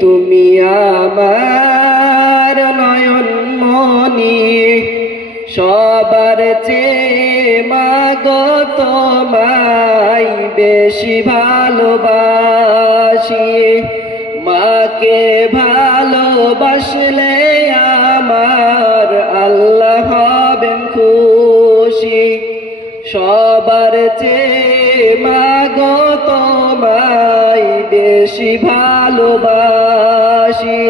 তুমি আমার নয়ন মনি সবার চেয়ে মাগো তোমায় বেশি ভালোবাসি মাকে ভালোবাসলে আমার আল্লাহ হবেন খুশি সবার চেয়ে মাগো তোমায় বেশি ভালোবাসি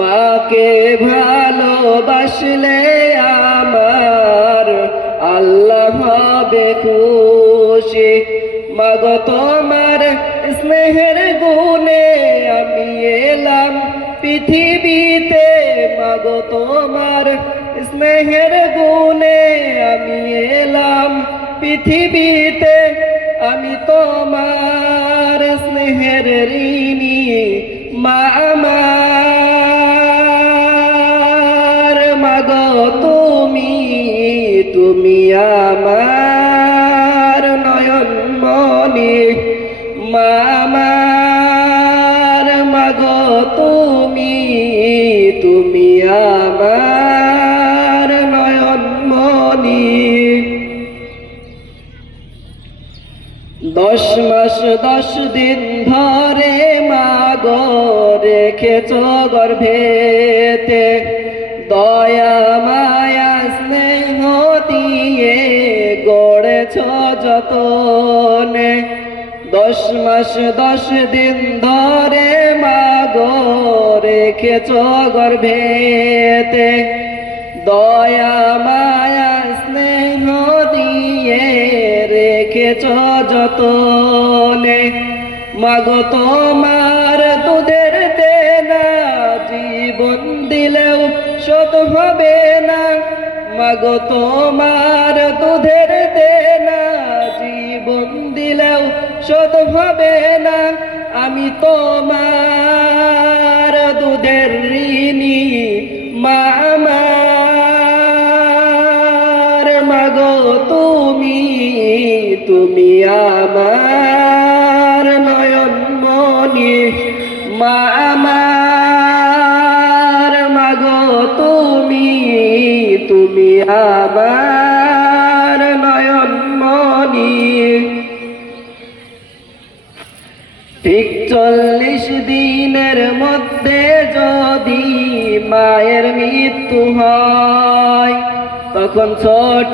মাকে ভালোবাসলে আমার আল্লাহ হবে খুশি মাগো তোমার স্নেহের গুণে আমি এলাম পৃথিবীতে মাগো তোমার স্নেহের গুণে আমি এলাম পৃথিবীতে আমি তোমার স্নেহের ঋণী মা আমার মাগো তুমি আমার নয়ন মনি মা আমার মাগো তুমি আমার নয়ন মনি 10 মাস 10 দিন ধরে মাগো রেখেছ গর্ভেতে দয়া মায়া স্নেহ দিয়ে গড়েছ যতনে 10 মাস 10 দিন ধরে মাগো রেখেছ গর্ভেতে দয়া মায়া স্নেহ দিয়ে রেখেছ যতনে মাগো তোমার দুধের দেনা জীবন দিলেও শোধ হবে না মাগো তোমার দুধের দেনা জীবন দিলেও শোধ হবে না আমি তোমার দুধের ঋণী মা আমার মাগো তুমি আমার নয়ন মনি মা আমার মাগো তুমি আমার নয়ন মনি ঠিক 40 দিনের মধ্যে যদি মায়ের মৃত্যু হয় তখন ছোট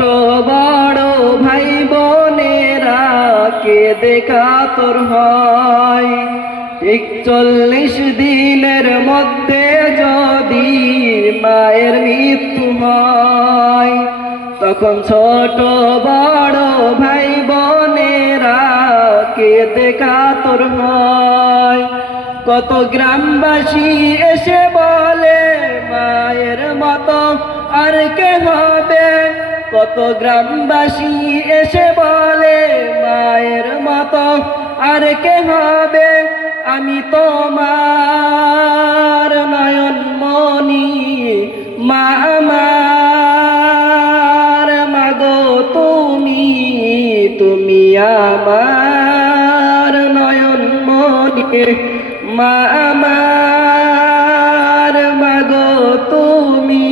বড় ভাই বোনেরা কেঁদে কাতর হয় ঠিক 40 দিনের মধ্যে যদি মায়ের মৃত্যু হয় তখন ছোট বড় ভাই বোনেরা কেঁদে কাতর হয় কত গ্রামবাসী এসে বলে মায়ের মতো আর কে হবে কত গ্রামবাসী এসে বলে মায়ের মতো আর কে হবে আমি তোমার নয়ন মনি মা আমার মাগো তুমি আমার নয়ন মনি মা আমার মাগো তুমি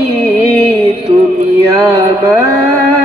আমার